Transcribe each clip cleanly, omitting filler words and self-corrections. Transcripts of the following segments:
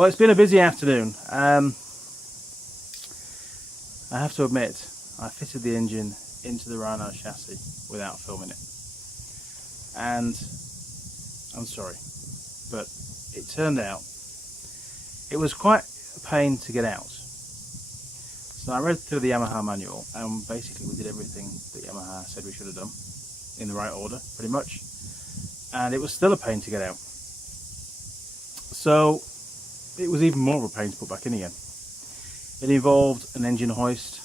Well, it's been a busy afternoon. I have to admit, I fitted the engine into the Rhino chassis without filming it. And I'm sorry, but it turned out it was quite a pain to get out. So I read through the Yamaha manual, and basically we did everything that Yamaha said we should have done in the right order, pretty much. And it was still a pain to get out. So it was even more of a pain to put back in again. It involved an engine hoist,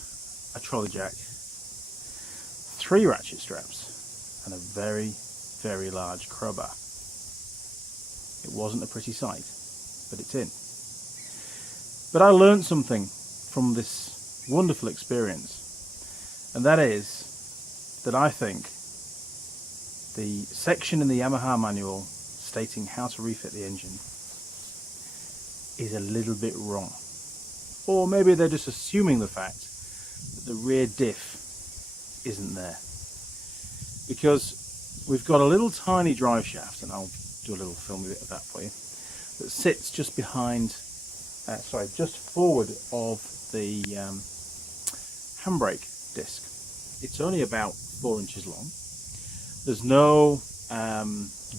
a trolley jack, 3 ratchet straps, and a very, very large crowbar. It wasn't a pretty sight, but it's in. But I learned something from this wonderful experience, and that is that I think the section in the Yamaha manual stating how to refit the engine is a little bit wrong. Or maybe they're just assuming the fact that the rear diff isn't there. Because we've got a little tiny drive shaft, and I'll do a little film bit of that for you, that sits just behind, just forward of the handbrake disc. It's only about 4 inches long. There's no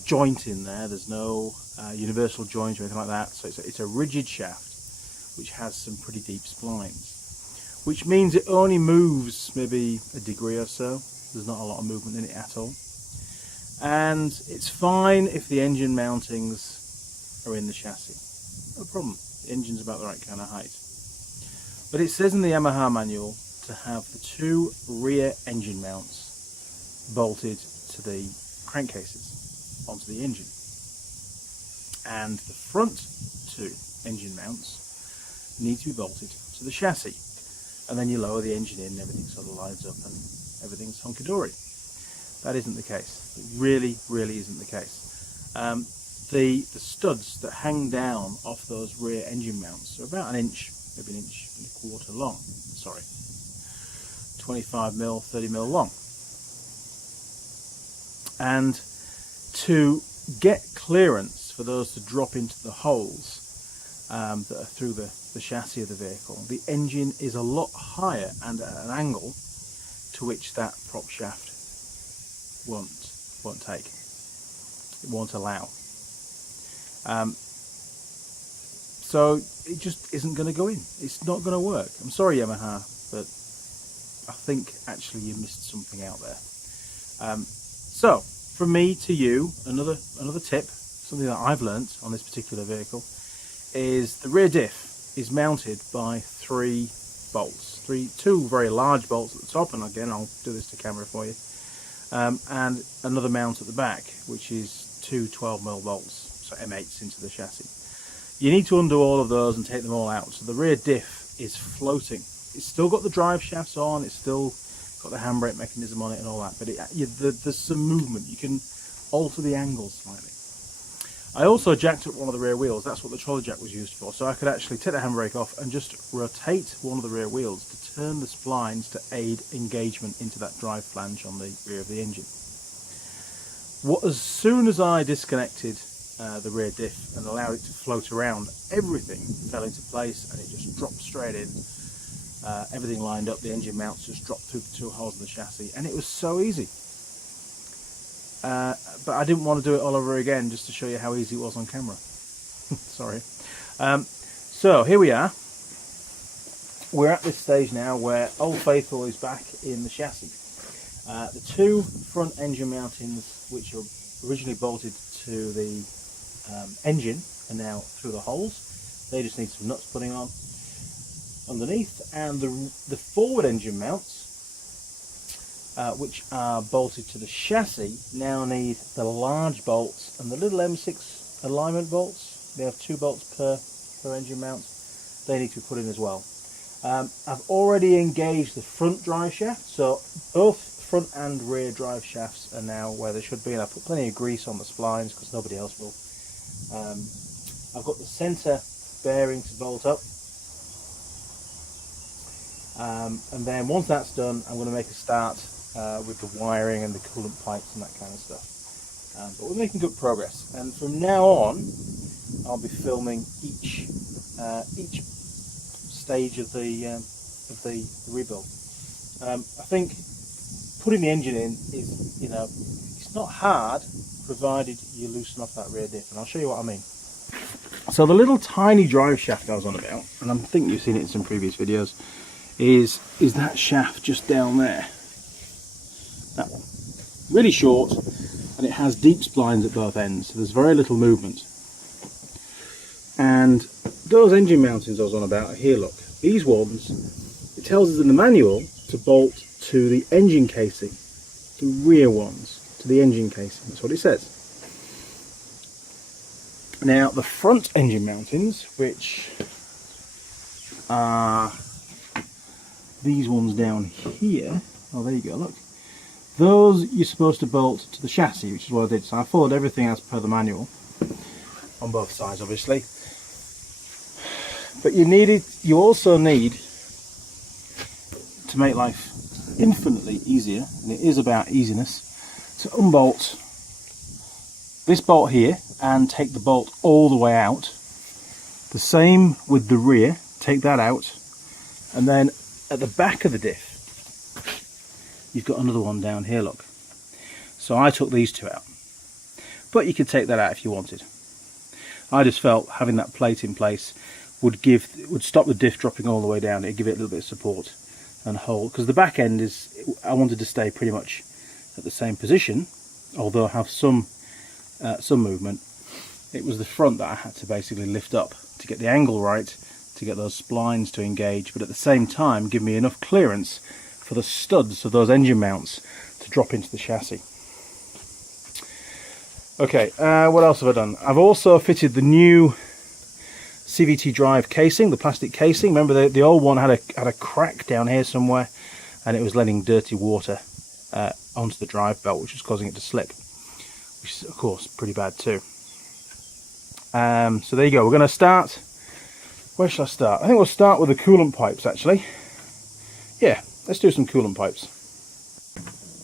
joint in there, there's no universal joint or anything like that, so it's a rigid shaft which has some pretty deep splines, which means it only moves maybe a degree or so. There's not a lot of movement in it at all, and it's fine if the engine mountings are in the chassis, no problem. The engine's about the right kind of height. But it says in the Yamaha manual to have the 2 rear engine mounts bolted to the crankcases onto the engine, and the front 2 engine mounts need to be bolted to the chassis, and then you lower the engine in and everything sort of lines up and everything's hunky-dory. That isn't the case. It really, really isn't the case. The studs that hang down off those rear engine mounts are about an inch, maybe an inch and a quarter long. Sorry, 25mm, 30mm long. And to get clearance for those to drop into the holes that are through the chassis of the vehicle, the engine is a lot higher and at an angle to which that prop shaft won't take. It won't allow. So it just isn't going to go in. It's not going to work. I'm sorry, Yamaha, but I think actually you missed something out there. So from me to you, another tip, something that I've learnt on this particular vehicle, is the rear diff is mounted by 3 bolts. 2 very large bolts at the top, and again I'll do this to camera for you, and another mount at the back, which is 2 12mm bolts, so M8s into the chassis. You need to undo all of those and take them all out. So the rear diff is floating. It's still got the drive shafts on, it's still got the handbrake mechanism on it and all that, but there's some movement. You can alter the angle slightly. I also jacked up one of the rear wheels. That's what the trolley jack was used for. So I could actually take the handbrake off and just rotate one of the rear wheels to turn the splines to aid engagement into that drive flange on the rear of the engine. As soon as I disconnected the rear diff and allowed it to float around, everything fell into place and it just dropped straight in. Everything lined up, the engine mounts just dropped through the 2 holes in the chassis, and it was so easy. But I didn't want to do it all over again just to show you how easy it was on camera. Sorry. So here we are. We're at this stage now where Old Faithful is back in the chassis. The 2 front engine mountings, which are originally bolted to the engine, are now through the holes. They just need some nuts putting on underneath, and the forward engine mounts, which are bolted to the chassis, now need the large bolts and the little M6 alignment bolts. They have 2 bolts per engine mount. They need to be put in as well. I've already engaged the front drive shaft, so both front and rear drive shafts are now where they should be, and I've put plenty of grease on the splines because nobody else will. I've got the centre bearing to bolt up, and then once that's done, I'm going to make a start with the wiring and the coolant pipes and that kind of stuff. But we're making good progress, and from now on I'll be filming each stage of the rebuild. I think putting the engine in is, you know, it's not hard provided you loosen off that rear diff, and I'll show you what I mean. So the little tiny drive shaft I was on about, and I think you've seen it in some previous videos, is that shaft just down there. That one. Really short, and it has deep splines at both ends, so there's very little movement. And those engine mountings I was on about are here, look. These ones, it tells us in the manual to bolt to the engine casing. The rear ones to the engine casing, that's what it says. Now the front engine mountings, which are these ones down here, oh there you go, look. Those you're supposed to bolt to the chassis, which is what I did. So I followed everything as per the manual, on both sides obviously. But you also need, to make life infinitely easier, and it is about easiness, to unbolt this bolt here and take the bolt all the way out. The same with the rear, take that out, and then at the back of the diff you've got another one down here, look. So I took these two out, but you could take that out if you wanted. I just felt having that plate in place would stop the diff dropping all the way down. It'd give it a little bit of support and hold, because the back end is, I wanted to stay pretty much at the same position, although have some movement. It was the front that I had to basically lift up to get the angle right, to get those splines to engage, but at the same time give me enough clearance for the studs of those engine mounts to drop into the chassis. Okay, what else have I done? I've also fitted the new CVT drive casing, the plastic casing. Remember the old one had a crack down here somewhere, and it was letting dirty water onto the drive belt, which was causing it to slip, which is of course pretty bad too. So there you go. We're going to start. Where shall I start? I think we'll start with the coolant pipes actually. Yeah, let's do some coolant pipes.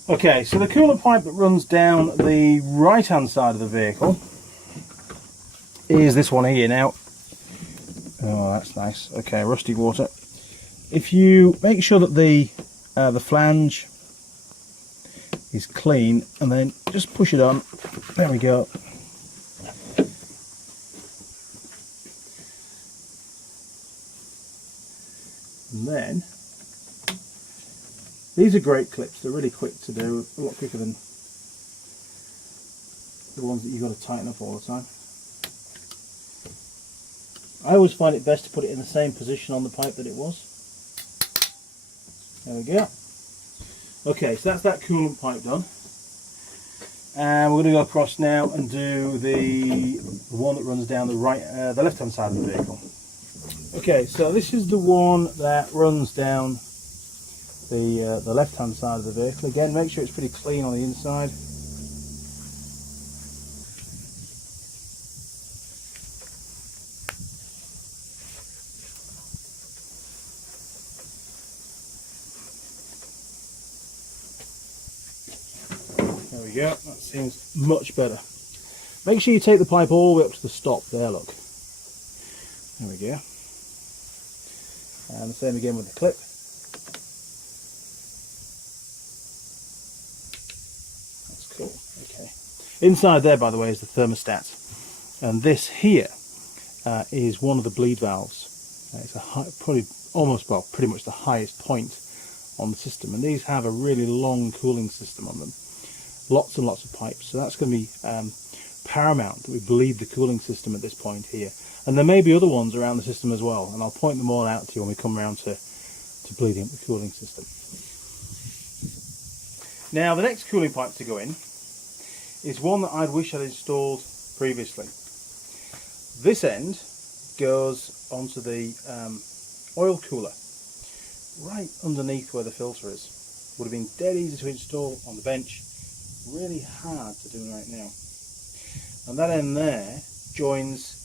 Okay, so the coolant pipe that runs down the right hand side of the vehicle is this one here. Now, oh that's nice. Okay, rusty water. If you make sure that the flange is clean, and then just push it on, there we go. And then these are great clips. They're really quick to do, a lot quicker than the ones that you've got to tighten up all the time. I always find it best to put it in the same position on the pipe that it was. There we go. Okay, so that's that coolant pipe done. And we're going to go across now and do the one that runs down the left hand side of the vehicle. Okay, so this is the one that runs down the left hand side of the vehicle. Again, make sure it's pretty clean on the inside. There we go, that seems much better. Make sure you take the pipe all the way up to the stop there, look. There we go. And the same again with the clip. That's cool. Okay. Inside there, by the way, is the thermostat, and this here is one of the bleed valves. It's a pretty much the highest point on the system, and these have a really long cooling system on them. Lots and lots of pipes, so that's going to be paramount that we bleed the cooling system at this point here. And there may be other ones around the system as well, and I'll point them all out to you when we come around to bleeding up the cooling system. Now the next cooling pipe to go in is one that I'd wish I'd installed previously. This end goes onto the oil cooler, right underneath where the filter is. Would have been dead easy to install on the bench, really hard to do right now. And that end there joins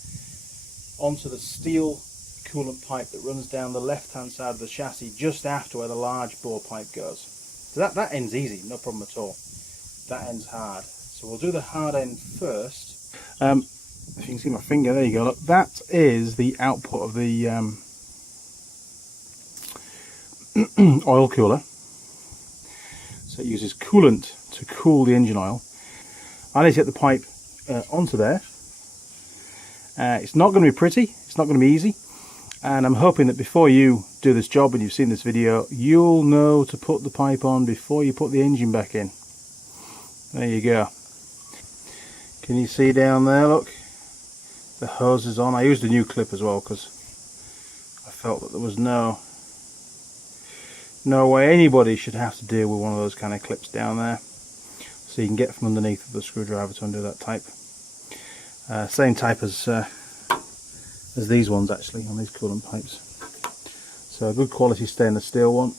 onto the steel coolant pipe that runs down the left hand side of the chassis just after where the large bore pipe goes. So that end's easy, no problem at all. That end's hard. So we'll do the hard end first. If you can see my finger, there you go. Look, that is the output of the oil cooler. So it uses coolant to cool the engine oil. I need to get the pipe onto there. It's not going to be pretty, it's not going to be easy, and I'm hoping that before you do this job and you've seen this video, you'll know to put the pipe on before you put the engine back in. There you go. Can you see down there, look? The hose is on. I used a new clip as well because I felt that there was no way anybody should have to deal with one of those kind of clips down there. So you can get from underneath of the screwdriver to undo that type. Same type as these ones actually on these coolant pipes. So a good quality stainless steel one.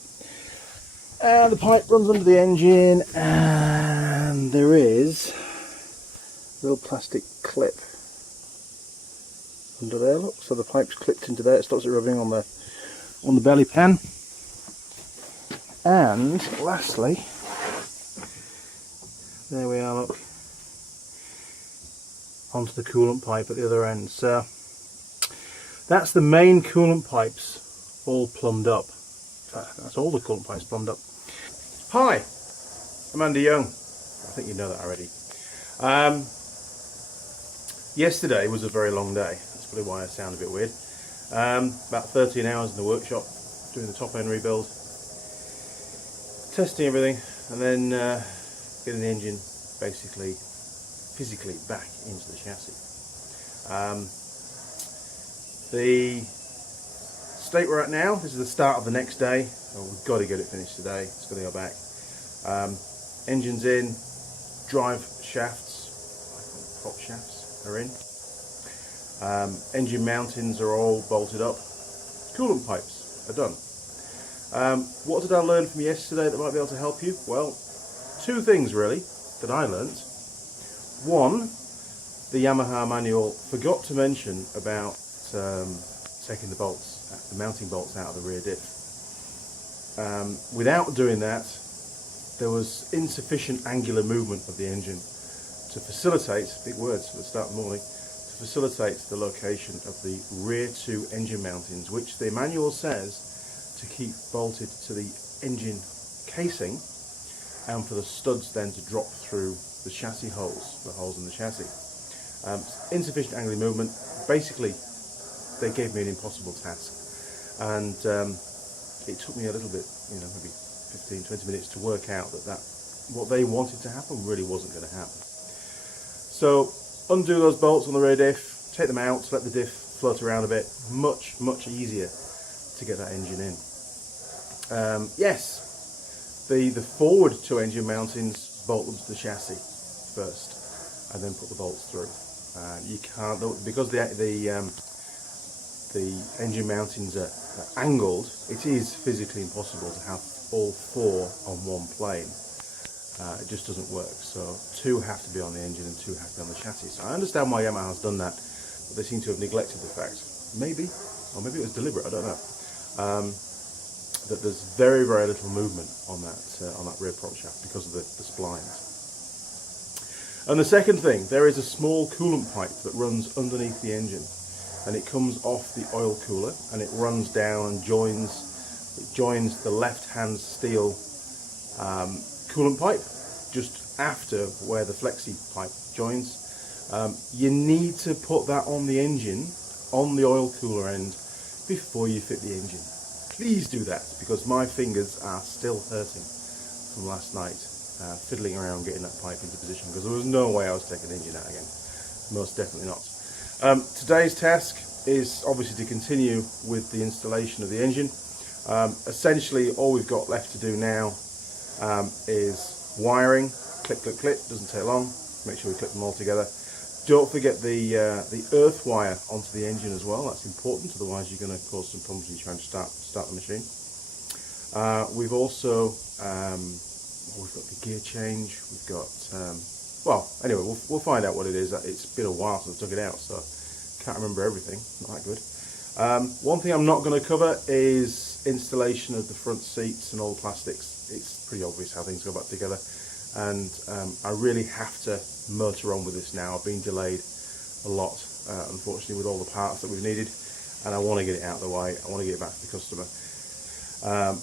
And the pipe runs under the engine, and there is a little plastic clip under there. Look, so the pipe's clipped into there. It stops it rubbing on the belly pan. And lastly, there we are. Look, onto the coolant pipe at the other end. So that's the main coolant pipes all plumbed up. In fact, that's all the coolant pipes plumbed up. Hi, I'm Andy Young. I think you know that already. Yesterday was a very long day. That's probably why I sound a bit weird. About 13 hours in the workshop doing the top end rebuild, testing everything, and then getting the engine basically physically back into the chassis. The state we're at now, this is the start of the next day. We've got to get it finished today. It's got to go back. Engine's in, drive shafts, prop shafts are in. Engine mountings are all bolted up. Coolant pipes are done. What did I learn from yesterday that might be able to help you? Well, two things really that I learnt. One, the Yamaha manual forgot to mention about taking the mounting bolts out of the rear diff. Without doing that, there was insufficient angular movement of the engine to facilitate, big words for the start of the morning, to facilitate the location of the rear two engine mountings, which the manual says to keep bolted to the engine casing, and for the studs then to drop through the chassis holes, the holes in the chassis. Insufficient angular movement. Basically, they gave me an impossible task, and it took me a little bit, maybe 15-20 minutes to work out that what they wanted to happen really wasn't going to happen. So undo those bolts on the rear diff, take them out, let the diff float around a bit. Much easier to get that engine in. Yes, the forward two engine mountings, bolt them to the chassis first, and then put the bolts through. You can't, because the engine mountings are angled, it is physically impossible to have all four on one plane. It just doesn't work. So two have to be on the engine and two have to be on the chassis. So I understand why Yamaha's done that, but they seem to have neglected the fact, maybe, or maybe it was deliberate, I don't know, that there's very little movement on that rear prop shaft because of the splines. And the second thing, there is a small coolant pipe that runs underneath the engine, and it comes off the oil cooler and it runs down and joins the left-hand steel coolant pipe just after where the flexi pipe joins. You need to put that on the engine, on the oil cooler end, before you fit the engine. Please do that, because my fingers are still hurting from last night fiddling around getting that pipe into position, because there was no way I was taking the engine out again. Most definitely not. Today's task is obviously to continue with the installation of the engine. Essentially all we've got left to do now is wiring. Clip, doesn't take long. Make sure we clip them all together. Don't forget the earth wire onto the engine as well. That's important, otherwise you're going to cause some problems when you're trying to start the machine. We've also we've got the gear change. We've got well, anyway, we'll find out what it is. It's been a while since I took it out, so can't remember everything. Not that good. One thing I'm not going to cover is installation of the front seats and all the plastics. It's pretty obvious how things go back together, and I really have to motor on with this now. I've been delayed a lot, unfortunately, with all the parts that we've needed, and I want to get it out of the way. I want to get it back to the customer.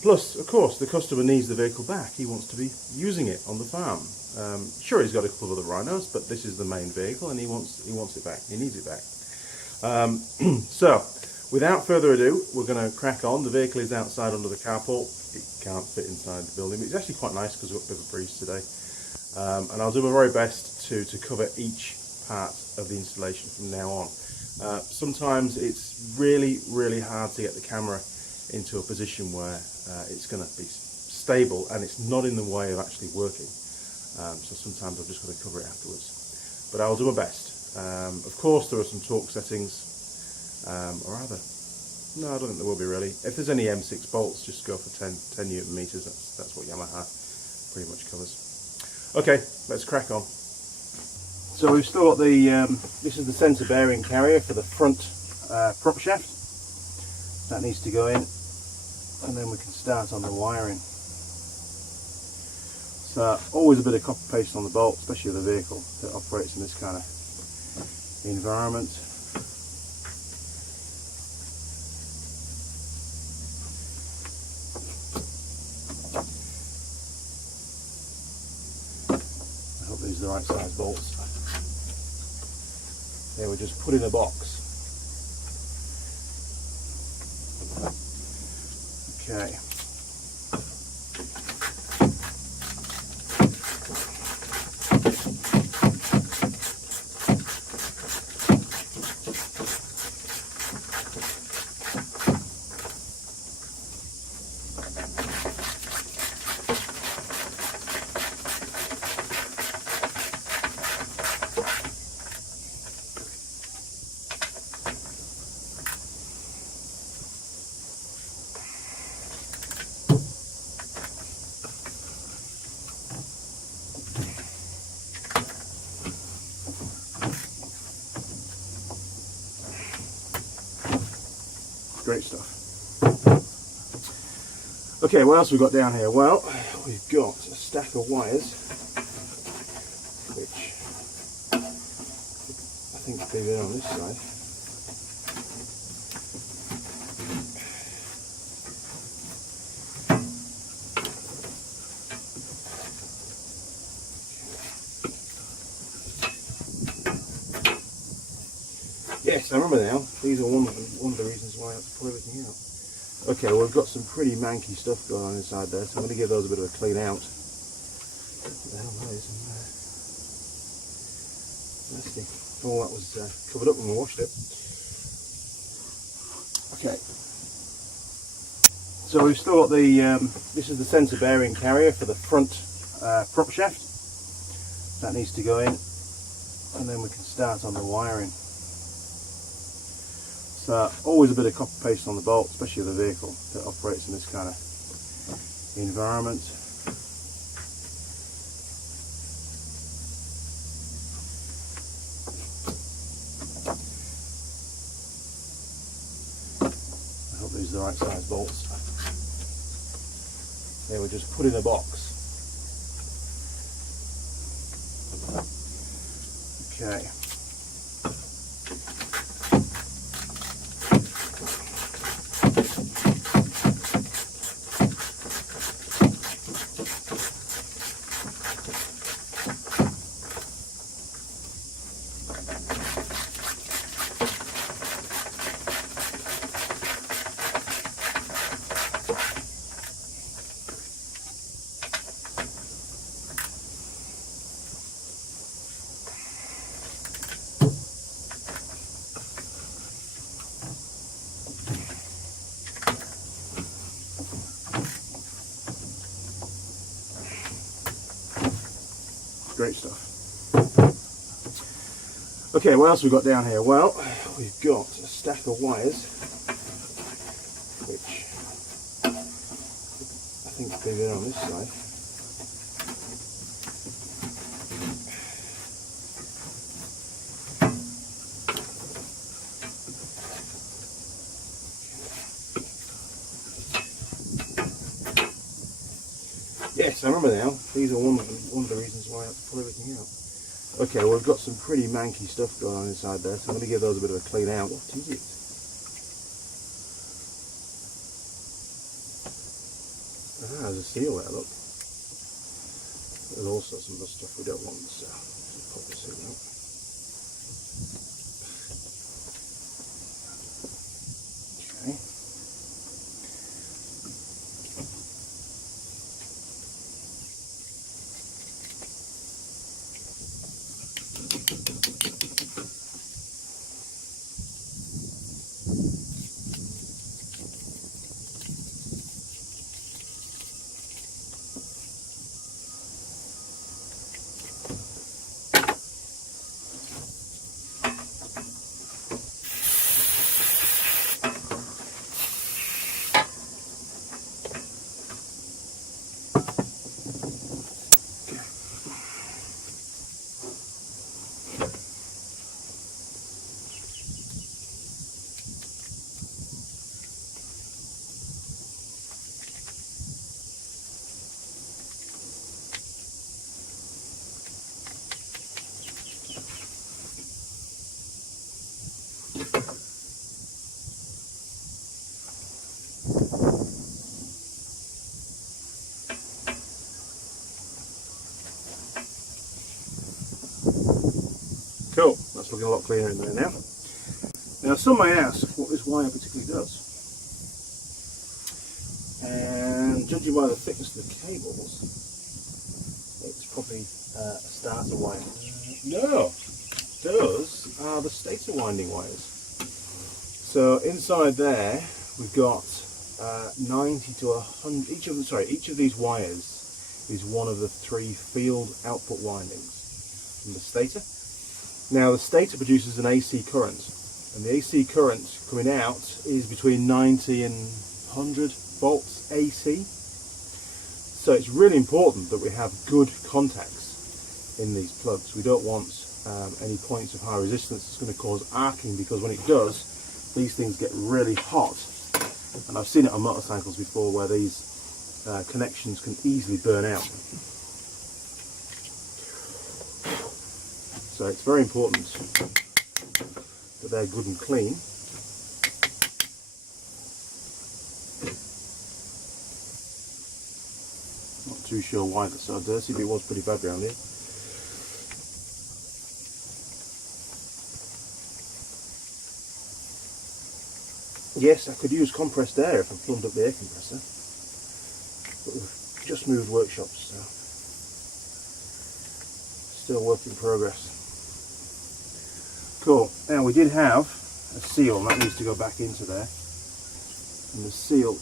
Plus, of course, the customer needs the vehicle back. He wants to be using it on the farm. Sure, he's got a couple of other rhinos, but this is the main vehicle, and he wants it back. He needs it back. So, without further ado, we're going to crack on. The vehicle is outside under the carport. It can't fit inside the building, but it's actually quite nice because we've got a bit of a breeze today. And I'll do my very best to cover each part of the installation from now on. Sometimes it's really hard to get the camera into a position where it's going to be stable and it's not in the way of actually working. So sometimes I've just got to cover it afterwards. But I'll do my best. Of course there are some torque settings, or rather, no, I don't think there will be really. If there's any M6 bolts, just go for 10 Newton meters. That's what Yamaha pretty much covers. Okay, let's crack on. So we've still got the, this is the centre bearing carrier for the front prop shaft. That needs to go in, and then we can start on the wiring. So always a bit of copper paste on the bolt, especially with a vehicle that operates in this kind of environment. I hope these are the right size bolts. They were just put in a box. Okay. Great stuff. Okay, what else have we got down here? Well, we've got a stack of wires, which I think will be on this side. Yes, I remember now. These are one of the reasons why I have to pull everything out. Okay, well, we've got some pretty manky stuff going on inside there, so I'm going to give those a bit of a clean out. What the hell that is? Nasty. All that was covered up when we washed it. Okay. So we've still got the, this is the centre bearing carrier for the front prop shaft. That needs to go in, and then we can start on the wiring. So always a bit of copper paste on the bolt, especially with a vehicle that operates in this kind of environment. I hope these are the right size bolts. They were just put in a box. Okay. Great stuff. Okay, what else have we got down here? Well, we've got a stack of wires, which I think will be on this side. Yes, I remember now. These are one of the reasons why I have to pull everything out. Okay, well, we've got some pretty manky stuff going on inside there, so I'm going to give those a bit of a clean out. What is it? Ah, there's a seal there, look. There's also some other stuff we don't want, so just pop this in now. Okay. Cool, that's looking a lot cleaner in there now. Now some may ask what this wire particularly does. And judging by the thickness of the cables, it's probably a starter wire. No, those are the stator winding wires. So inside there we've got 90 to 100, each of these wires is one of the 3 field output windings from the stator. Now the stator produces an AC current, and the AC current coming out is between 90 and 100 volts AC. So it's really important that we have good contacts in these plugs. We don't want any points of high resistance that's going to cause arcing, because when it does, these things get really hot. And I've seen it on motorcycles before where these connections can easily burn out. So it's very important that they're good and clean. Not too sure why that's so dirty, but it was pretty bad around here. Yes, I could use compressed air if I plumbed up the air compressor, but we've just moved workshops, so still work in progress. Cool. Now we did have a seal, and that needs to go back into there, and the seal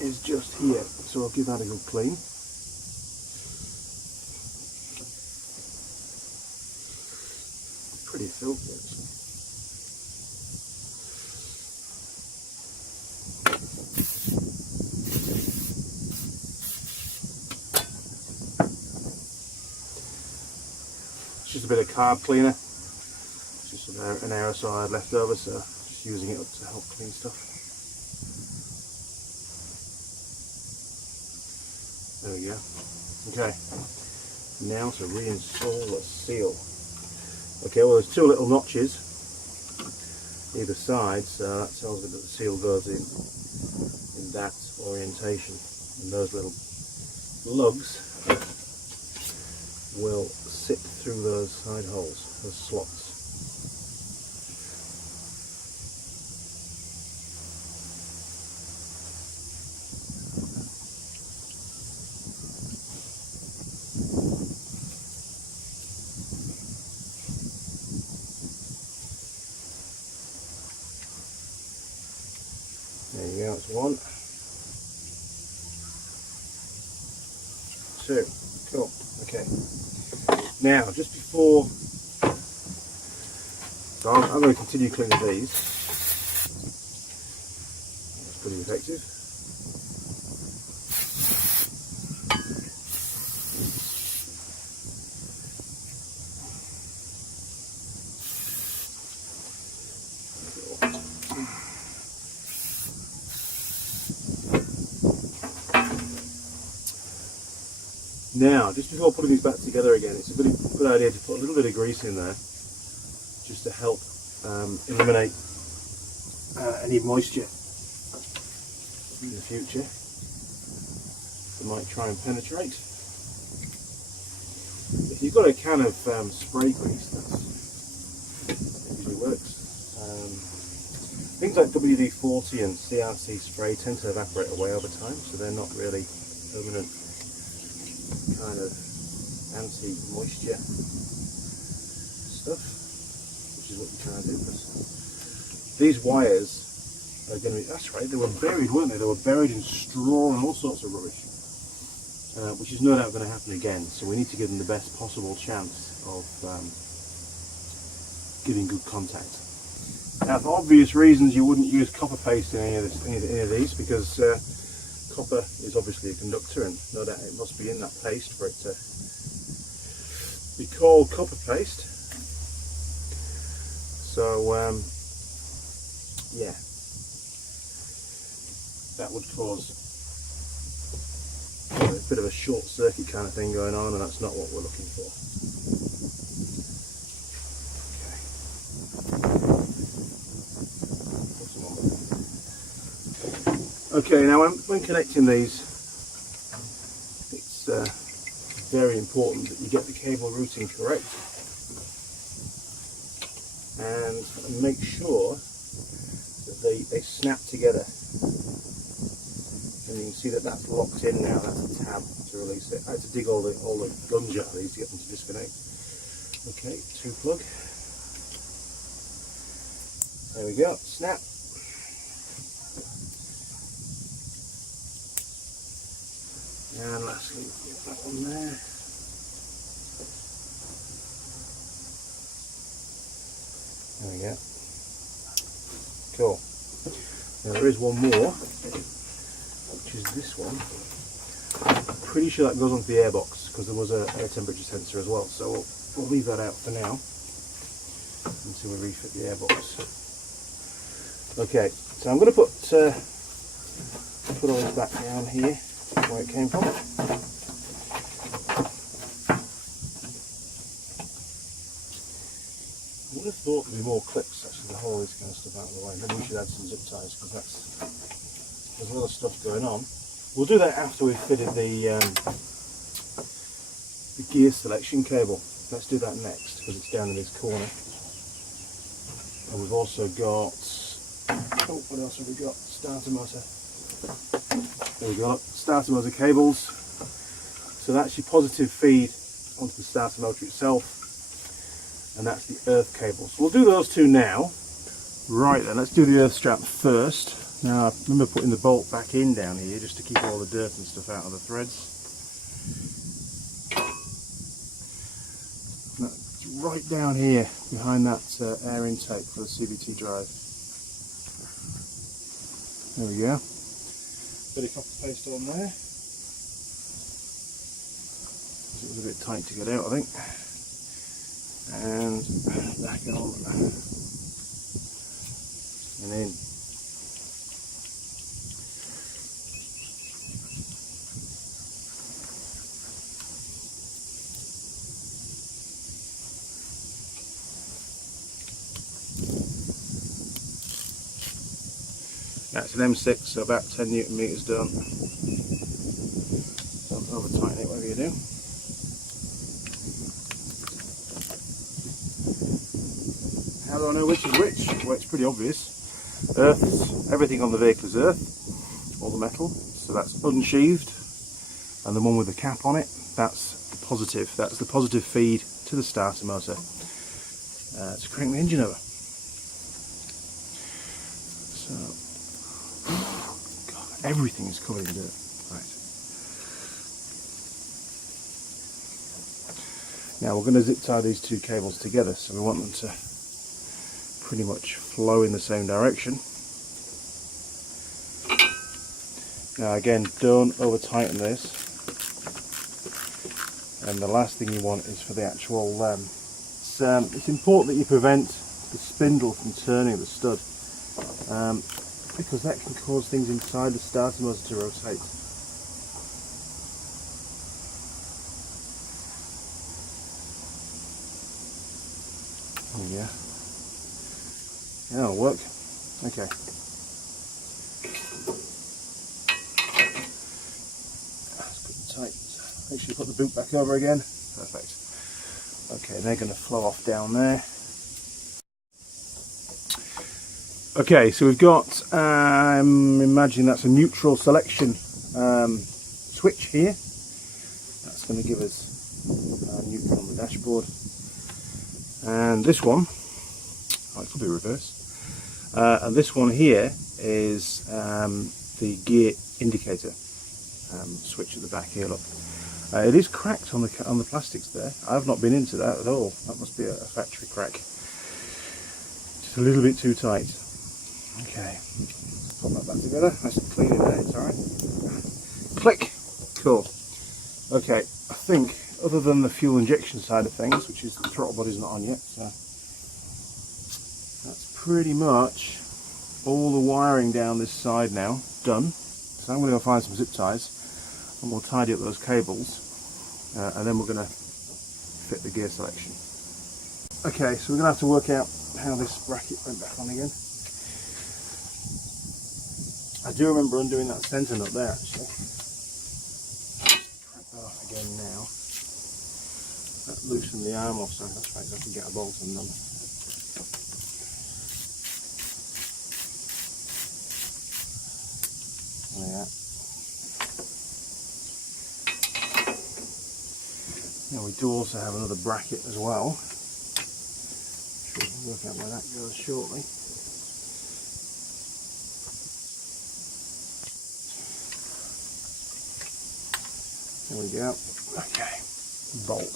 is just here, so I'll give that a good clean. Pretty filthy actually. It's just a bit of carb cleaner. Just an aerosol I had left over, so just using it up to help clean stuff. There we go. Okay, now to reinstall the seal. Okay, well there's 2 little notches either side, so that tells me that the seal goes in that orientation, and those little lugs will sit through those side holes, those slots. There you go, it's 1, 2, cool, okay. Now, just before, so I'm going to continue cleaning these. That's pretty effective. Now, just before putting these back together again, it's a good idea to put a little bit of grease in there, just to help eliminate any moisture in the future that might try and penetrate. If you've got a can of spray grease, that usually works. Things like WD-40 and CRC spray tend to evaporate away over time, so they're not really permanent kind of anti-moisture stuff, which is what you try and do. These wires are going to be, that's right, they were buried, weren't they? They were buried in straw and all sorts of rubbish, which is no doubt going to happen again, so we need to give them the best possible chance of giving good contact. Now, for obvious reasons, you wouldn't use copper paste in any of these, because copper is obviously a conductor, and no doubt it must be in that paste for it to be called copper paste. So yeah, that would cause a bit of a short circuit kind of thing going on, and that's not what we're looking for. Okay, now when connecting these, it's very important that you get the cable routing correct and make sure that they snap together. And you can see that that's locked in now. That's a tab to release it. I had to dig all the gunge out of these to get them to disconnect. Okay, 2 plug. There we go. Snap. And lastly, get that one there. There we go. Cool. Now there is one more, which is this one. I'm pretty sure that goes onto the airbox because there was a air temperature sensor as well. So we'll leave that out for now until we refit the airbox. Okay, so I'm going to put all this back down here where it came from. I would have thought there'd be more clips actually to hold this kind of stuff out of the way. Maybe we should add some zip ties because there's a lot of stuff going on. We'll do that after we've fitted the gear selection cable. Let's do that next because it's down in this corner. And we've also got, oh, what else have we got? Starter motor. There we go, starter motor cables. So that's your positive feed onto the starter motor itself, and that's the earth cable. So we'll do those two now. Right then, let's do the earth strap first. Now I remember putting the bolt back in down here just to keep all the dirt and stuff out of the threads. That's right down here behind that air intake for the CVT drive. There we go. Bit of copper paste on there. It was a bit tight to get out, I think. And back on. And in. That's an M6, so about 10 Newton meters done. Don't over tighten it, whatever you do. How do I know which is which? Well, it's pretty obvious. Everything on the vehicle is earth, all the metal, so that's unsheathed. And the one with the cap on it, that's the positive. That's the positive feed to the starter motor to crank the engine over. So, everything is covered in dirt. Right. Now we're going to zip tie these two cables together, so we want them to pretty much flow in the same direction. Now again, don't over tighten this. And the last thing you want is for the actual, it's important that you prevent the spindle from turning the stud. Because that can cause things inside the starter motor to rotate. that'll work. Okay. Let's put it tight. Make sure you put the boot back over again. Perfect. Okay, they're going to flow off down there. Okay, so we've got, imagine that's a neutral selection switch here. That's going to give us neutral on the dashboard. And this one, oh, it could be reverse. And this one here is the gear indicator switch at the back here. Look, it is cracked on the plastics there. I've not been into that at all. That must be a factory crack. Just a little bit too tight. Okay, put that back together. Nice and clean in there. It's all right. Click. Cool. Okay, I think other than the fuel injection side of things, which is the throttle body's not on yet, so that's pretty much all the wiring down this side now done. So I'm going to go find some zip ties and we'll tidy up those cables, and then we're going to fit the gear selection. Okay, so we're going to have to work out how this bracket went back on again. I do remember undoing that centre nut there actually. Crack that off again now. That loosened the arm off, so that's right, so I can get a bolt undone. Yeah. Now we do also have another bracket as well. Sure, we'll work out where that goes shortly. There we go. Okay, bolt.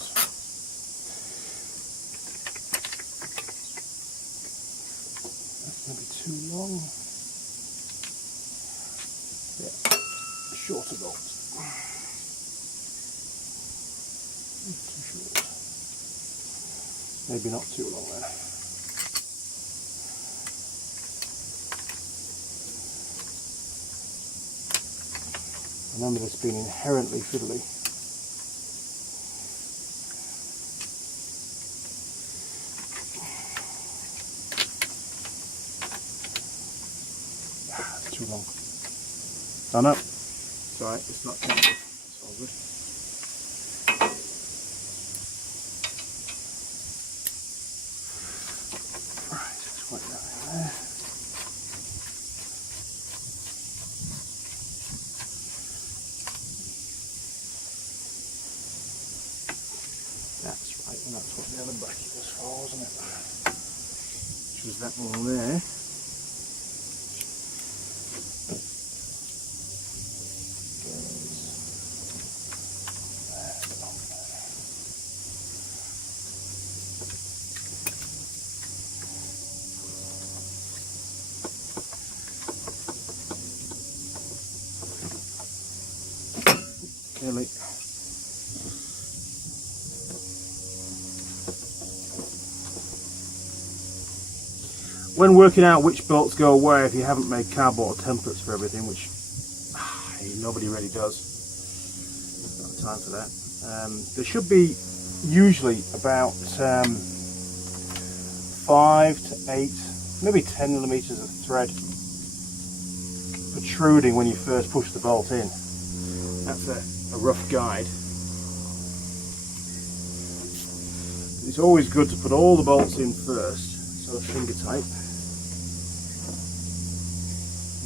That's going to be too long. Yeah, shorter bolt. Too short. Maybe not too long then. Remember this being inherently fiddly. It's too long. Oh no, it's alright, it's not counted. It's all good. Right, let's wipe that in there. That's right, and that's what the other bracket was for, wasn't it? Which was that one there. Kelly. When working out which bolts go where, if you haven't made cardboard templates for everything, which nobody really does, not time for that, there should be usually about 5 to 8, maybe 10 millimeters of thread protruding when you first push the bolt in. That's a rough guide. It's always good to put all the bolts in first, so they're finger tight.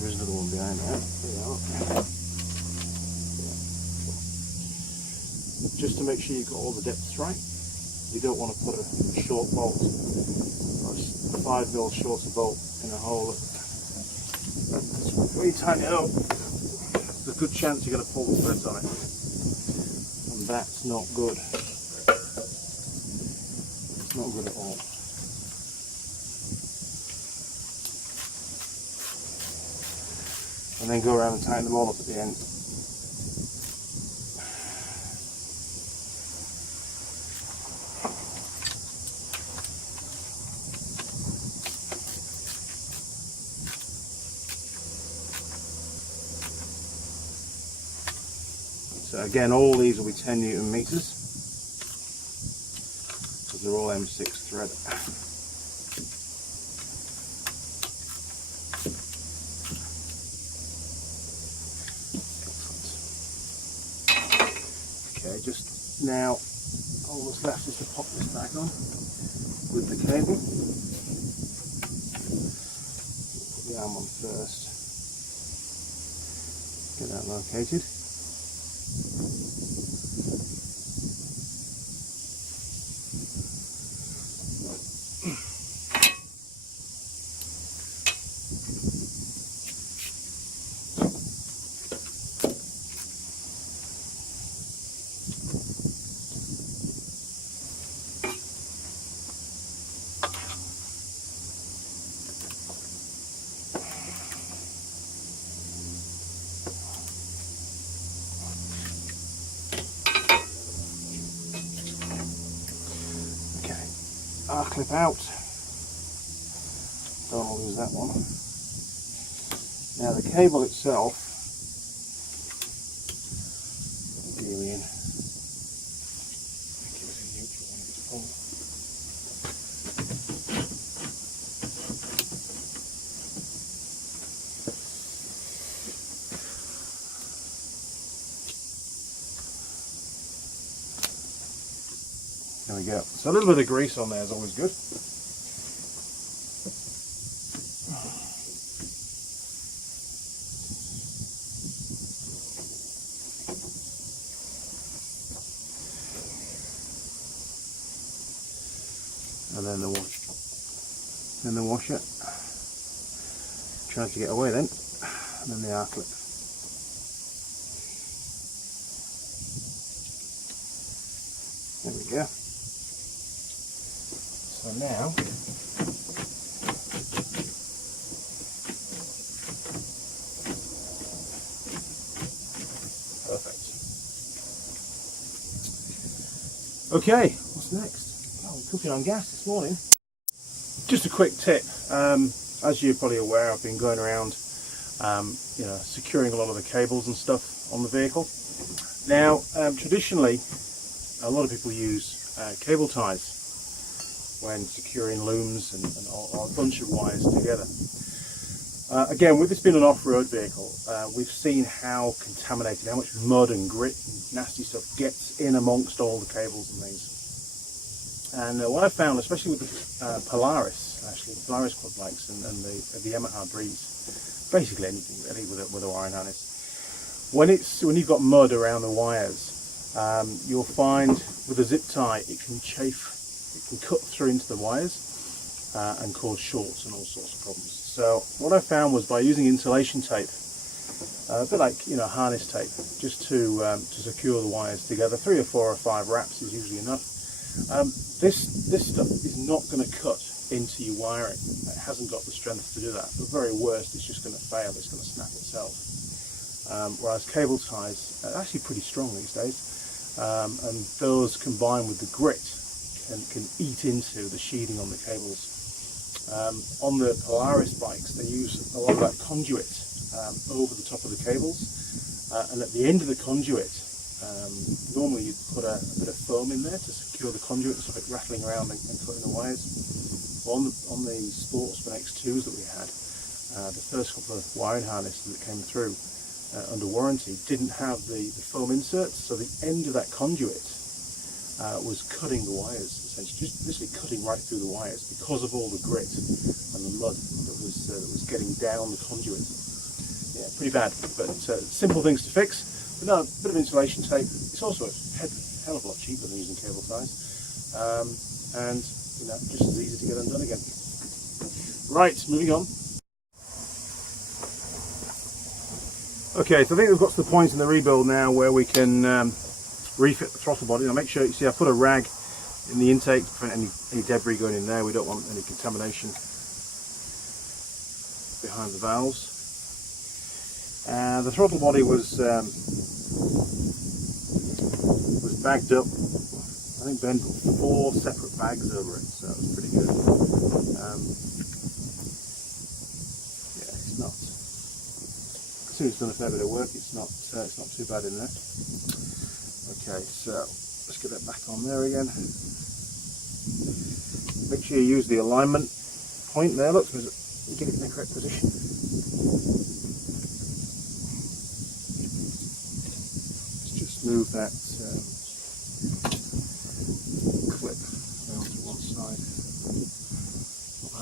There's another one behind that. There they are. Just to make sure you've got all the depths right. You don't want to put a short bolt, or a 5mm shorter bolt in a hole. When you tighten it up, there's a good chance you're going to pull the threads on it, and that's not good. It's not good at all. And then go around and tighten them all up at the end. So again, all these will be 10 Newton meters because they're all M6 thread. Now, all that's left is to pop this back on with the cable. Put the arm on first. Get that located. R-clip out. Don't want to lose that one. Now the cable itself, gear in. Give it a neutral when it's full. There we go. So a little bit of grease on there is always good. And then the washer. Trying to get away then. And then the R-clip. There we go. So now, perfect. Okay, what's next? Oh, we're cooking on gas this morning. Just a quick tip. As you're probably aware, I've been going around, securing a lot of the cables and stuff on the vehicle. Now, traditionally, a lot of people use cable ties when securing looms and a bunch of wires together. Again, with this being an off-road vehicle, we've seen how contaminated, how much mud and grit and nasty stuff gets in amongst all the cables and things. And what I found, especially with the Polaris quad bikes and the Yamaha Breeze, basically anything really with a wiring harness, when you've got mud around the wires, you'll find with a zip tie it can chafe. It can cut through into the wires and cause shorts and all sorts of problems. So what I found was by using insulation tape, a bit like harness tape, just to secure the wires together. 3 or 4 or 5 wraps is usually enough. This stuff is not going to cut into your wiring. It hasn't got the strength to do that. At the very worst, it's just going to fail. It's going to snap itself. Whereas cable ties are actually pretty strong these days, and those combined with the grit can eat into the sheathing on the cables. On the Polaris bikes, they use a lot of that conduit over the top of the cables, and at the end of the conduit, normally you'd put a bit of foam in there to secure the conduit and stop it rattling around and cutting the wires. Well, on the Sportsman X2s that we had, the first couple of wiring harnesses that came through under warranty didn't have the foam inserts, so the end of that conduit was cutting the wires, essentially, just literally cutting right through the wires because of all the grit and the mud that was getting down the conduit. Yeah, pretty bad, but simple things to fix. But no, a bit of insulation tape. It's also a hell of a lot cheaper than using cable ties, and just as easy to get undone again. Right, moving on. Okay, so I think we've got to the point in the rebuild now where we can refit the throttle body. Now make sure you see I put a rag in the intake to prevent any debris going in there. We don't want any contamination behind the valves. The throttle body was bagged up. I think Ben put 4 separate bags over it, so it was pretty good. Yeah, it's not. As soon as it's done a fair bit of work, it's not too bad in there. Okay, so let's get that back on there again. Make sure you use the alignment point there. Look, so you get it in the correct position. Let's just move that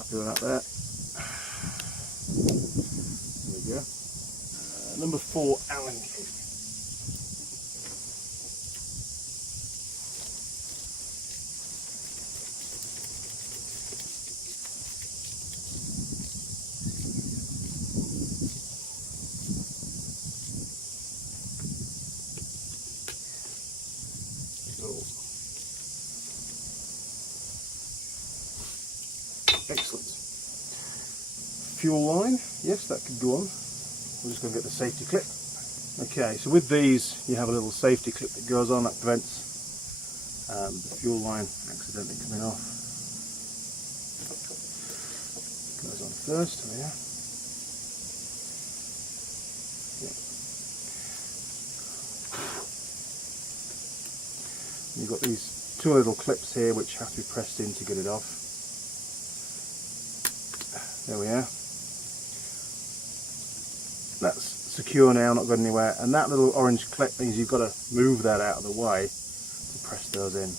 happy with that there. There we go. Number 4 Allen key. Excellent. Fuel line, yes, that could go on. We're just going to get the safety clip. Okay, so with these you have a little safety clip that goes on that prevents the fuel line accidentally coming off. Goes on first, oh yeah. You've got these 2 little clips here which have to be pressed in to get it off. There we are. That's secure now, not going anywhere. And that little orange clip means you've got to move that out of the way to press those in.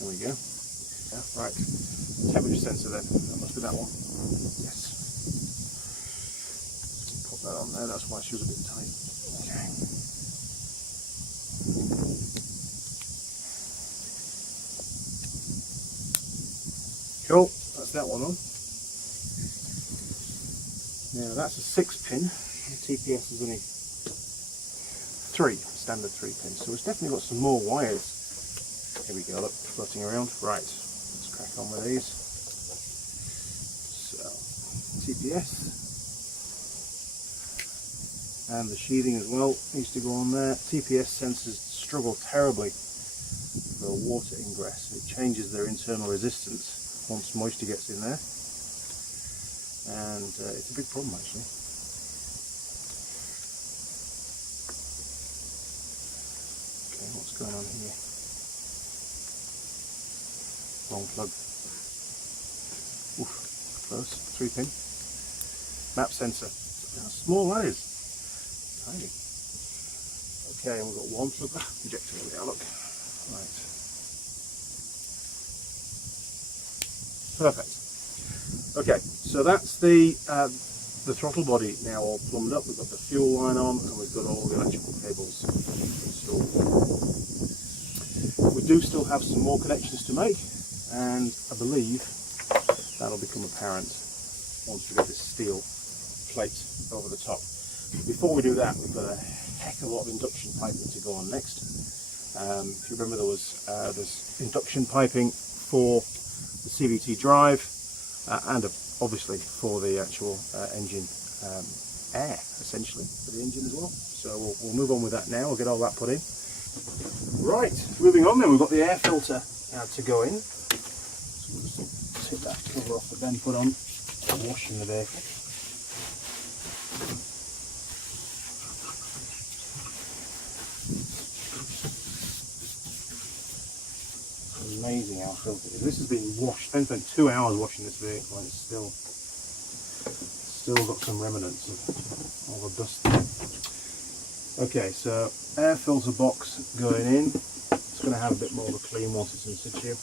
There we go. Yeah, right. Temperature sensor then. That must be that one. Yes. Put that on there. That's why she was a bit tight. Okay. Cool. That's that one on. Now that's a 6-pin, the TPS is only 3, standard 3-pin, so it's definitely got some more wires. Here we go, look, floating around. Right, let's crack on with these. So, TPS, and the sheathing as well needs to go on there. TPS sensors struggle terribly for water ingress. It changes their internal resistance once moisture gets in there. And it's a big problem actually. Okay, what's going on here? Wrong plug. Oof, close. 3-pin. Map sensor. How small that is. Tiny. Okay, and we've got 1 plug. Projector, there we are, look. Right. Perfect. Okay, so that's the throttle body now all plumbed up. We've got the fuel line on and we've got all the electrical cables installed. We do still have some more connections to make, and I believe that'll become apparent once we get this steel plate over the top. Before we do that, we've got a heck of a lot of induction piping to go on next. If you remember, there's induction piping for the CVT drive, and obviously for the actual engine air, essentially, for the engine as well. So we'll move on with that now. We'll get all that put in. Right, moving on then, we've got the air filter to go in. So we'll just take that cover off, but then put on washing the vehicle. Amazing how filthy it is. This has been washed. I spent 2 hours washing this vehicle and it's still got some remnants of all the dust. Okay, so air filter box going in. It's going to have a bit more of a clean once it's in situ.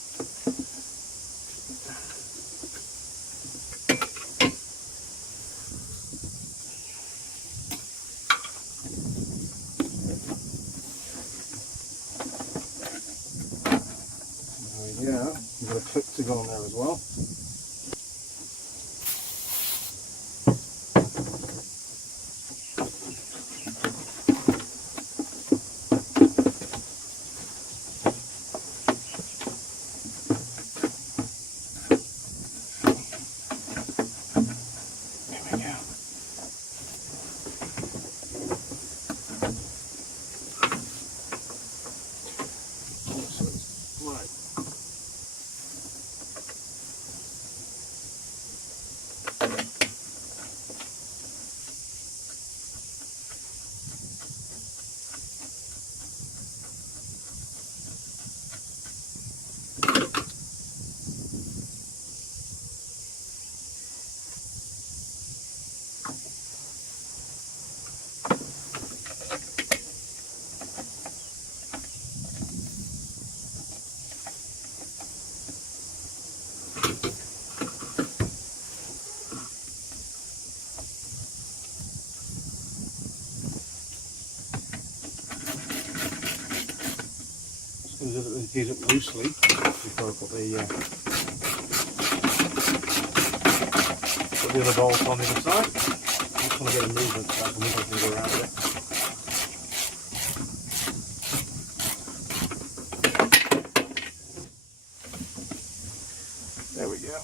Yeah, you've got a clip to go on there as well. these up loosely before I put the other bolt on the other side. I just want to get a movement so I can move everything around a bit. There we go.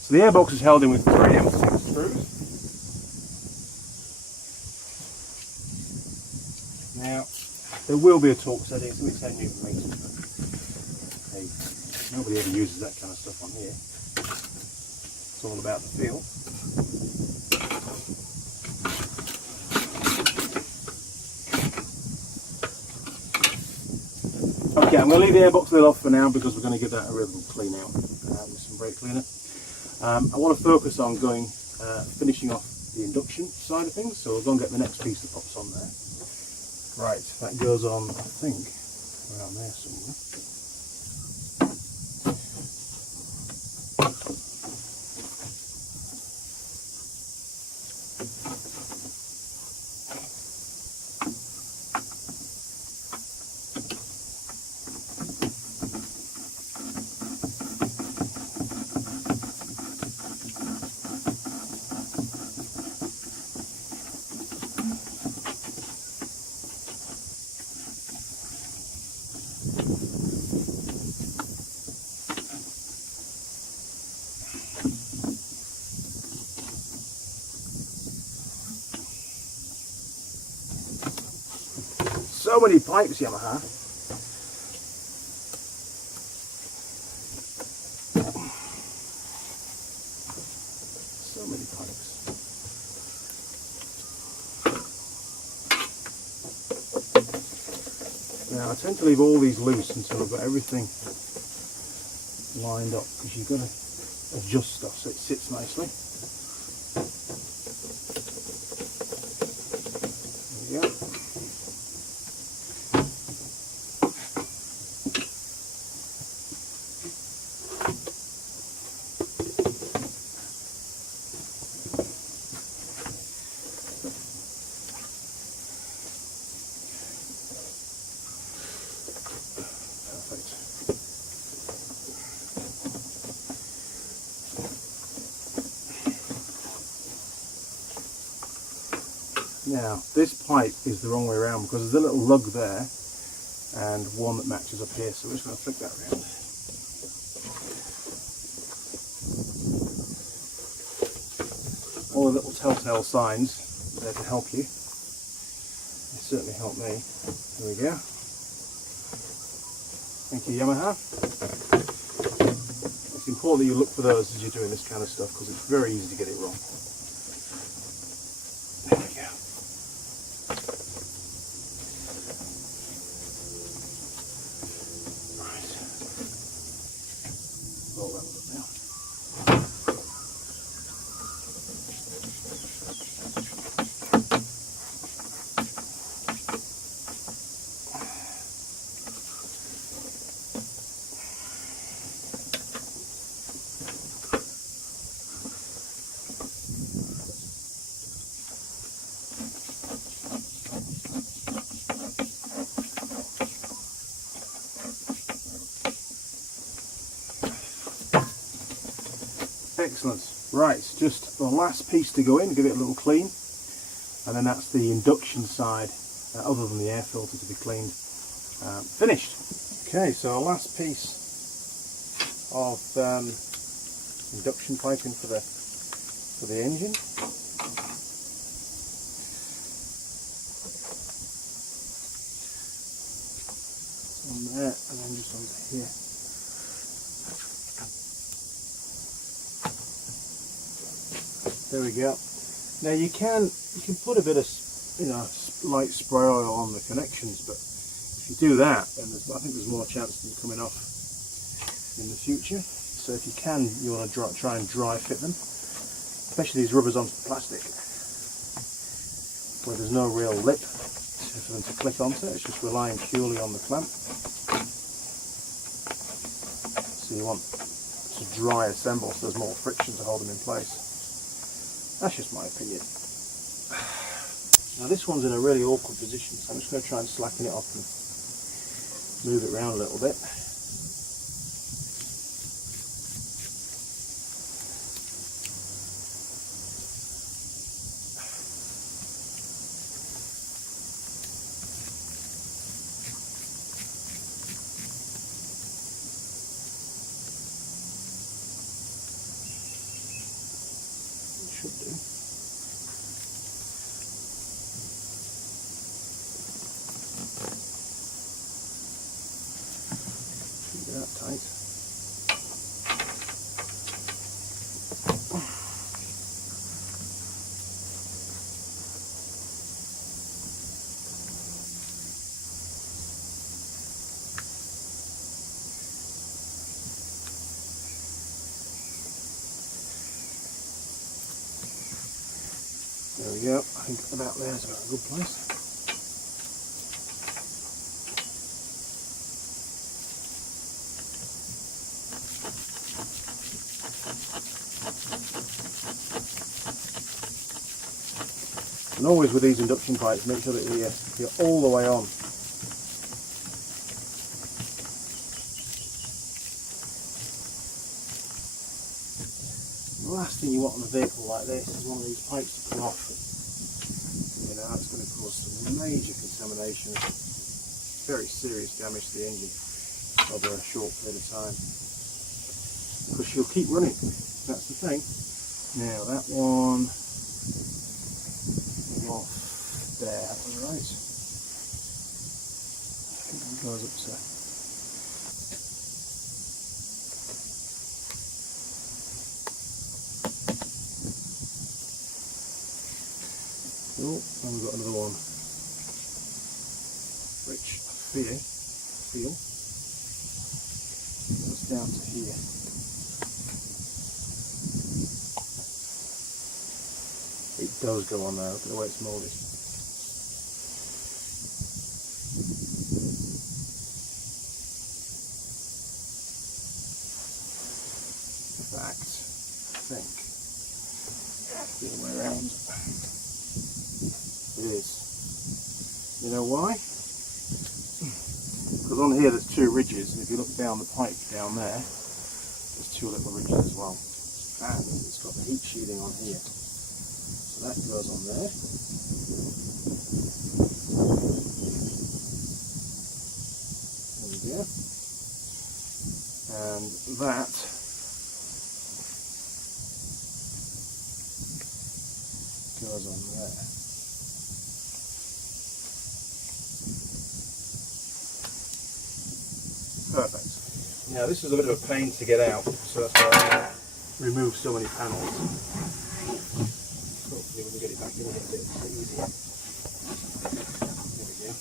So the airbox is held in with 3M6 screws. Now, there will be a torque setting, so it's 10 Newton meters, but hey, nobody ever uses that kind of stuff on here. It's all about the feel. Okay, I'm going to leave the airbox lid off for now because we're going to give that a real little clean out with some brake cleaner. I want to focus on finishing off the induction side of things, so we'll go and get the next piece that pops on there. Right, that goes on, I think, around there somewhere. So many pipes, Yamaha. So many pipes. Now I tend to leave all these loose until I've got everything lined up, because you've got to adjust stuff so it sits nicely. There we go. Now, this pipe is the wrong way around because there's a little lug there and one that matches up here, so we're just going to flick that around. All the little telltale signs there to help you. They certainly help me. There we go. Thank you, Yamaha. It's important that you look for those as you're doing this kind of stuff because it's very easy to get it wrong. Excellent. Right, just the last piece to go in, give it a little clean, and then that's the induction side, other than the air filter to be cleaned, finished. Okay, so our last piece of induction piping for the engine. On there, and then just onto here. There we go. Now you can put a bit of light spray oil on the connections, but if you do that, then I think there's more chance of them coming off in the future. So if you can, you want to try and dry fit them. especially these rubbers on plastic, where there's no real lip for them to click onto. It's just relying purely on the clamp. So you want to dry assemble so there's more friction to hold them in place. That's just my opinion. Now this one's in a really awkward position, so I'm just going to try and slacken it off and move it around a little bit. Should do. Keep that tight. There we go. I think about there's about a good place. And always with these induction pipes, make sure that you're all the way on. The last thing you want on a vehicle like this is one of these pipes to come off. You know, that's going to cause some major contamination, very serious damage to the engine over a short period of time. Because she'll keep running, that's the thing. Now that one off there, that was right. I think that goes up to. Oh, and we've got another one, which feel goes down to here. It does go on there, look at the way it's moulded. In fact, I think the other way around. It is. You know why? Because on here there's two ridges, and if you look down the pipe down there, there's two little ridges as well. And it's got the heat shielding on here. So that goes on there. There we go. And that goes on there. Perfect. Now this is a bit of a pain to get out, so that's why I remove so many panels. Hopefully we can get it back in a bit easier. There we go.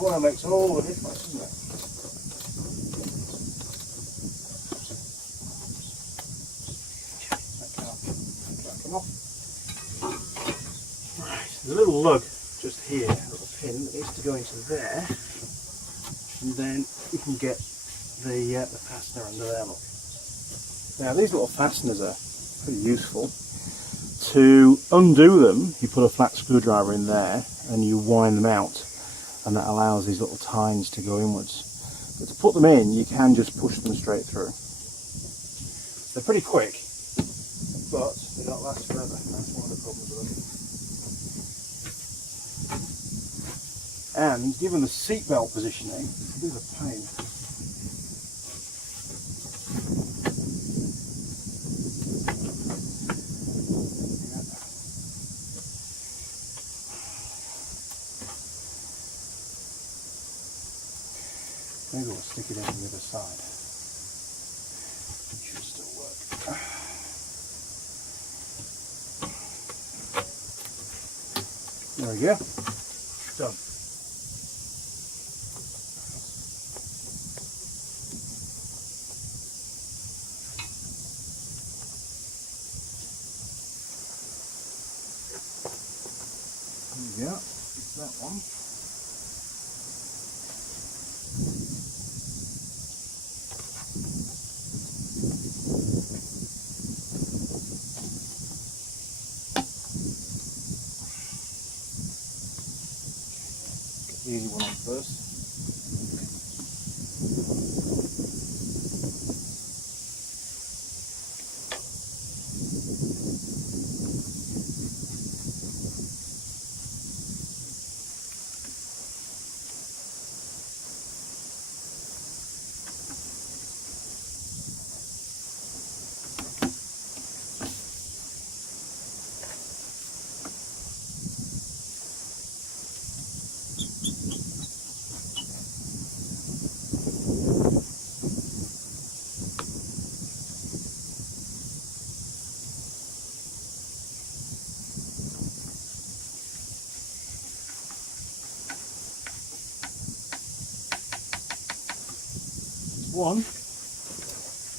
Oil makes all the difference, doesn't it? That can't come off. Right, there's a little lug just here, a little pin that needs to go into there, and then you can get the fastener under there. Look. Now these little fasteners are pretty useful. To undo them, you put a flat screwdriver in there and you wind them out. and that allows these little tines to go inwards. But to put them in, you can just push them straight through. They're pretty quick, but they don't last forever. That's one of the problems with them. And given the seatbelt positioning, it's a bit of a pain. Maybe we'll stick it in from the other side. It should still work. There we go. Done. There we go. Fix that one. The easy one on first. One,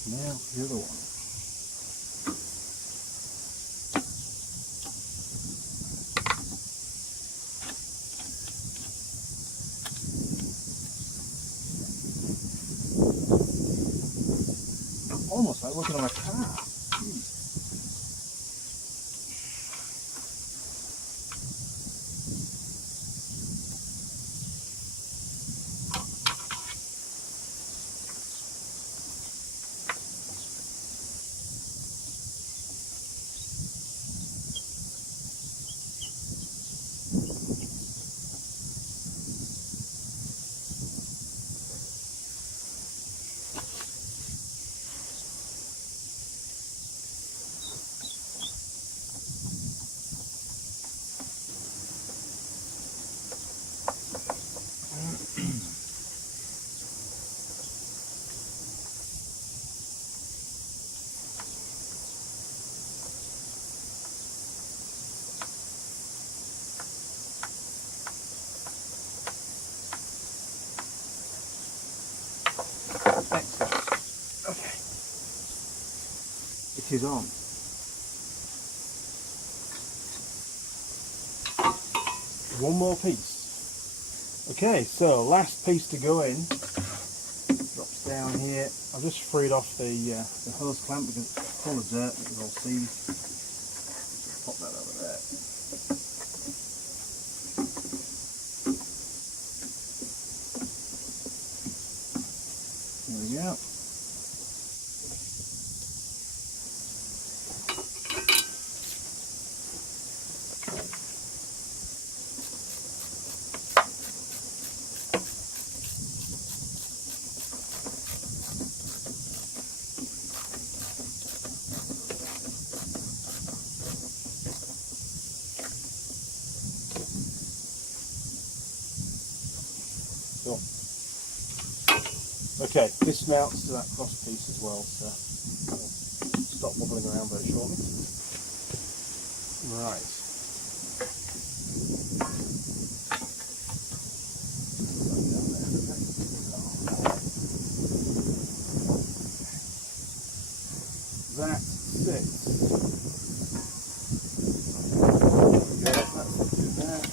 now the other one. Almost like looking on a car. Excellent. Okay. It is on. One more piece. Okay, so last piece to go in. Drops down here. I've just freed off the hose clamp because it's full of dirt. It was all seamed. Just pop that over there. There we go. Okay, this mounts to that cross piece as well, so I'll stop wobbling around very shortly. Right. That sits. Yeah, that's do that.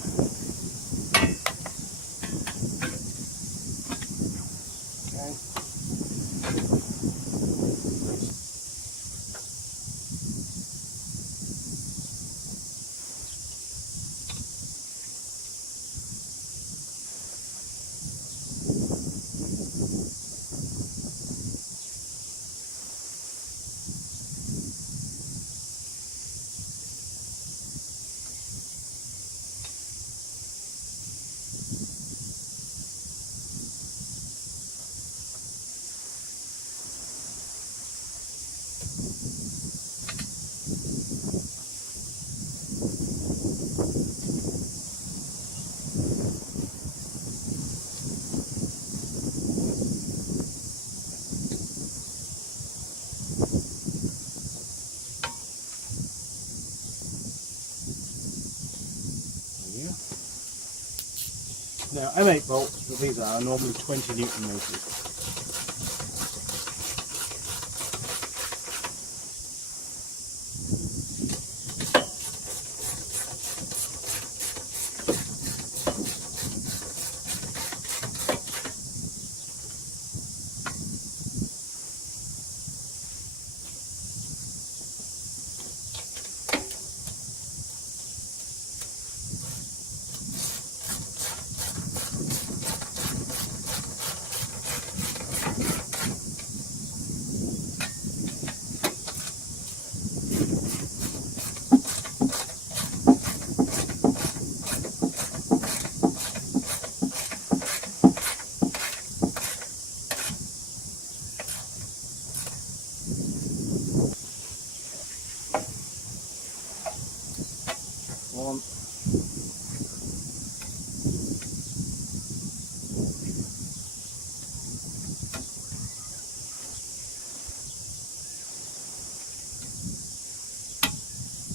Now M8 bolts, but these are normally 20 Newton meters. One.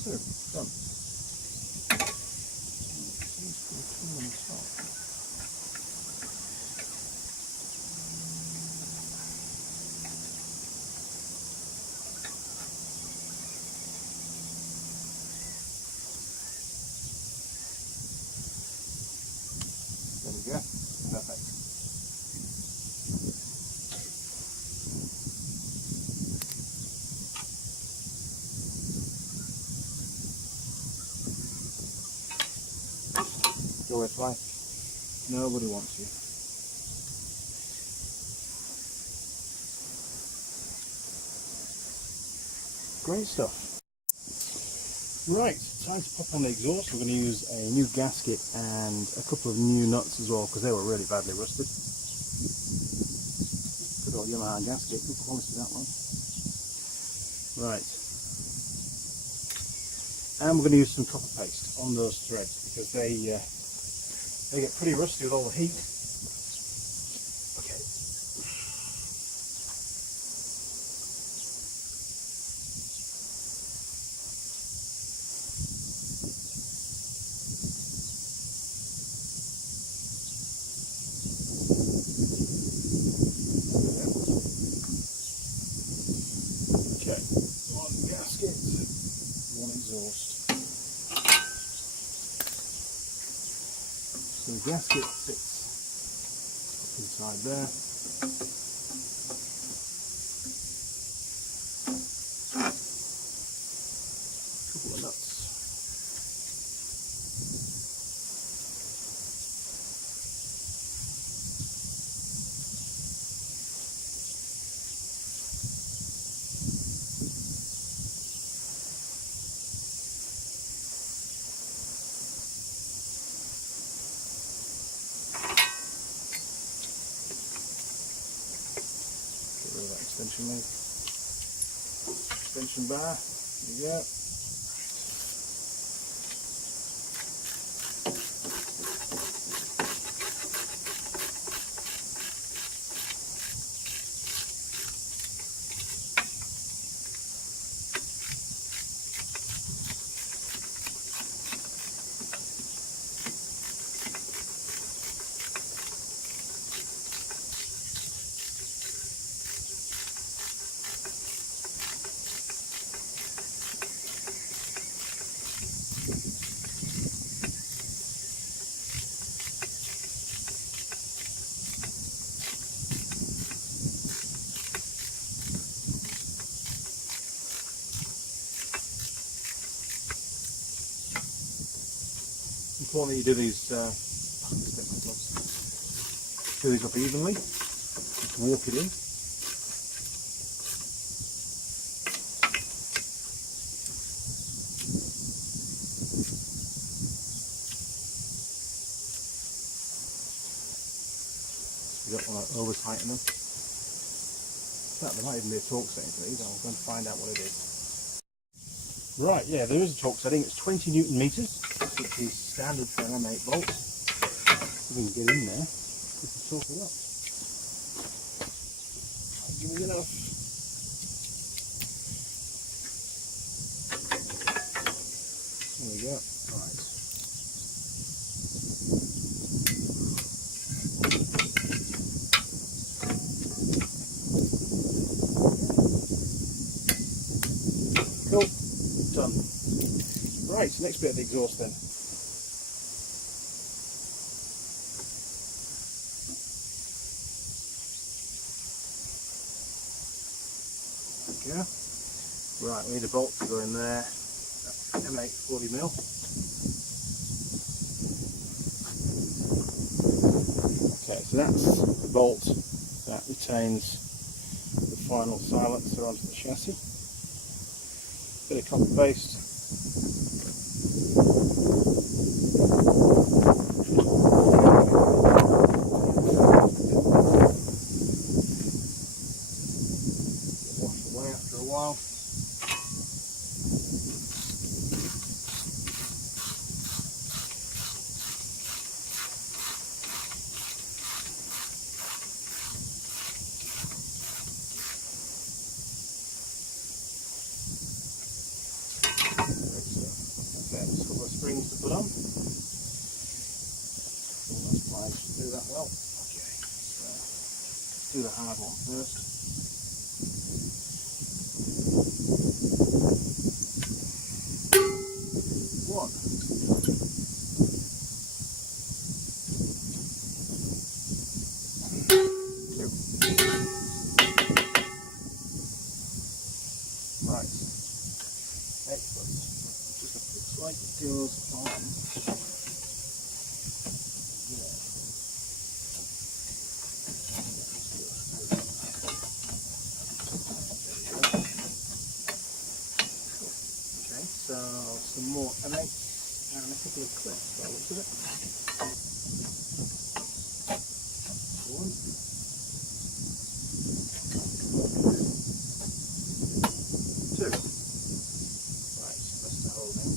Two. Done. There we go. Perfect. Go away, fly. Nobody wants you. Great stuff. Right, time to pop on the exhaust. We're going to use a new gasket and a couple of new nuts as well because they were really badly rusted. Good old Yamaha gasket, good quality that one. Right. And we're going to use some copper paste on those threads because they get pretty rusty with all the heat. Okay. Okay. One gasket, one exhaust. So the gasket sits inside there. Couple of nuts. Get rid of that extension link. Extension bar. There you go. Important that you do these up evenly. Just walk it in. You don't want to over tighten them. In fact, there might even be a torque setting for these. I'm going to find out what it is. Right, yeah, there is a torque setting. It's 20 Newton meters, which is standard for an M8 bolt. If we can get in there, we can torque it up. Give me enough. There we go. Right. Right, next bit of the exhaust then. Yeah. Right, we need a bolt to go in there. M8 40mm. Okay, so that's the bolt that retains the final silencer onto the chassis. Bit of copper paste. Wash away after a while. Okay, just a couple of springs to put on. That's fine, should do that well. Okay, so do the hard one first. One. Two. Right. Excellent. Just looks like it goes on. Yeah. Okay, so some more M8 and a couple of clips by the looks of it. One. Two. Right, that's the whole thing.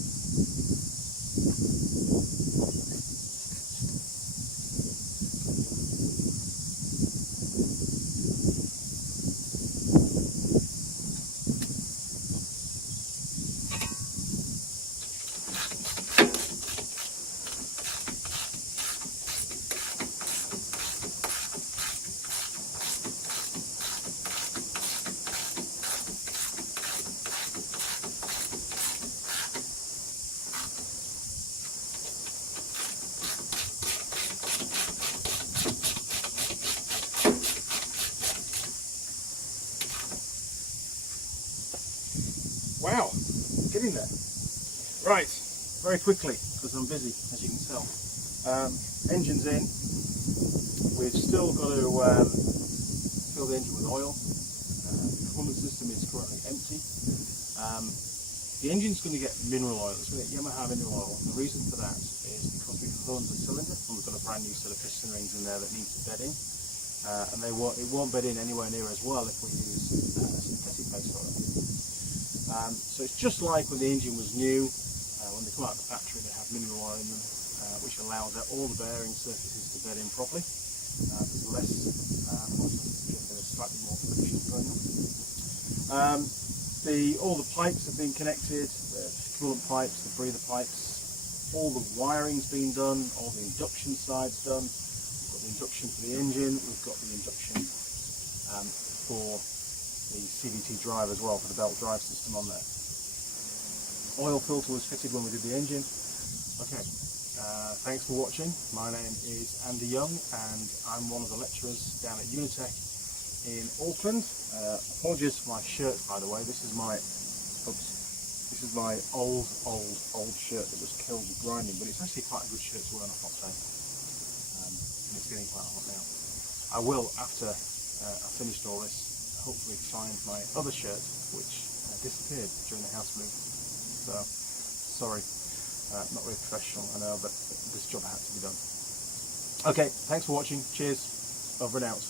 Wow, getting there. Right, very quickly, because I'm busy, as you can tell. Engine's in. We've still got to fill the engine with oil. The coolant system is currently empty. The engine's going to get mineral oil. It's going to get Yamaha mineral oil. The reason for that is because we've honed the cylinder and we've got a brand new set of piston rings in there that need to bed in. And it won't bed in anywhere near as well if we use synthetic base oil. So it's just like when the engine was new. When they come out of the factory, they have mineral oil in them, which allows all the bearing surfaces to bed in properly. There's less, there's slightly more friction going on. All the pipes have been connected, the coolant pipes, the breather pipes, all the wiring's been done, all the induction side's done. We've got the induction for the engine, we've got the induction for the CVT drive as well, for the belt drive system on there. Oil filter was fitted when we did the engine. Okay, thanks for watching. My name is Andy Young and I'm one of the lecturers down at Unitech in Auckland. Apologies for my shirt, by the way. This is my old shirt that was killed with grinding, but it's actually quite a good shirt to wear on a hot day. And it's getting quite hot now. I will, after I've finished all this, hopefully find my other shirt, which disappeared during the house move. So, sorry, not really professional, I know, but this job had to be done. Okay, thanks for watching. Cheers. Over and out.